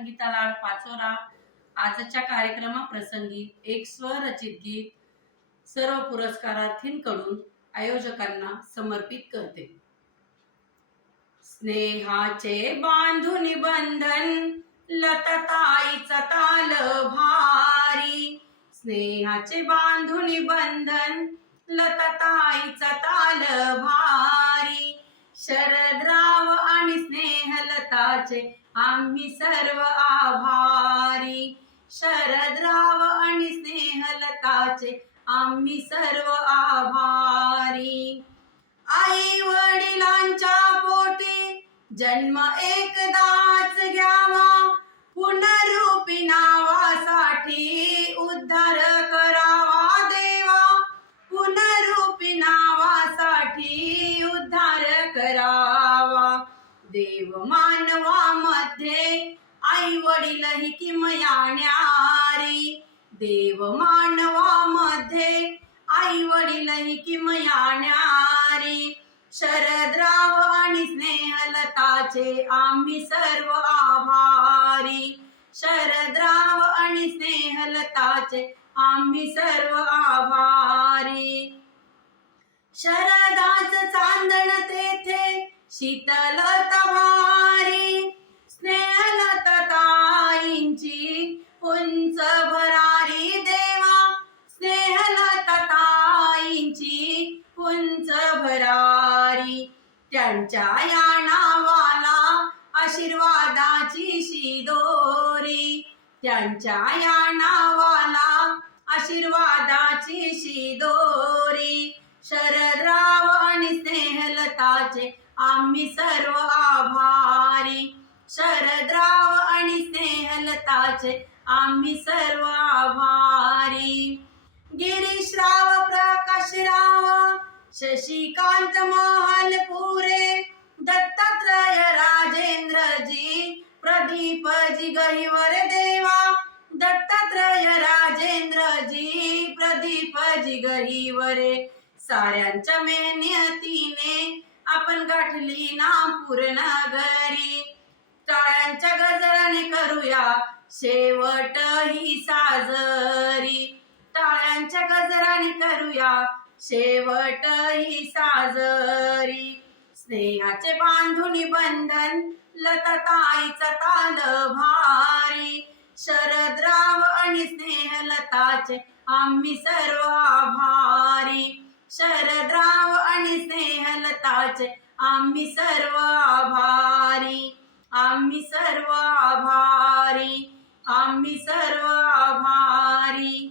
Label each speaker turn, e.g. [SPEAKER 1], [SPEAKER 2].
[SPEAKER 1] संगीता लाड पाचोरा आजच्या कार्यक्रमाप्रसंगी एक स्वरचित गीत सर्व पुरस्कारार्थींकडून आयोजकांना समर्पित करते. स्नेहाचे बांधून बंधन लतताईचा ताल भारी. स्नेहाचे बांधून बंधन लतताईचा देवाचे आम्ही सर्व आभारी. शरदराव आणि स्नेहलताचे आम्ही सर्व आभारी. आई वडिलांच्या पोटी जन्म एकदाच घ्यावा. पुनरूपी नावासाठी उद्धार करावा देवा. पुनरूपी नावासाठी मानवामध्ये आई वडील ही किमयाण्यारी देव मानवामध्ये आई वडील ही किमयाण्यारी शरदराव आणि स्नेहलताचे आम्ही सर्व आभारी. शरदराव आणि स्नेहलताचे आम्ही सर्व आभारी. शरदाच चांदण तेथे शीतलता त्यांच्या या नावाला आशीर्वादाची शिदोरी. त्यांच्या या नावाला आशीर्वादाची शिदोरी. शरदराव आणि स्नेहलताचे आम्ही सर्व आभारी. शरदराव आणि स्नेहलताचे आम्ही सर्व आभारी. गिरीशराव प्रकाशराव शशिकांत महा प्रदीपजी गहिवर देवा. दत्तात्रय राजेंद्रजी प्रदीपजी गहिवरे. साऱ्यांच्या मेहनतीने आपण गाठली ना पूर्ण घरी. टाळ्यांच्या गजराने करूया शेवट ही साजरी. टाळ्यांच्या गजराने करूया शेवट ही साजरी. स्नेहाचे बांधुनी बंधन लताताईचा ताल भारी. शरद्राव आणि स्नेहलताचे आम्ही सर्व आभारी. शरदराव आणि स्नेहलताचे आम्ही सर्व आभारी. आम्ही सर्व आभारी. आम्ही सर्व आभारी.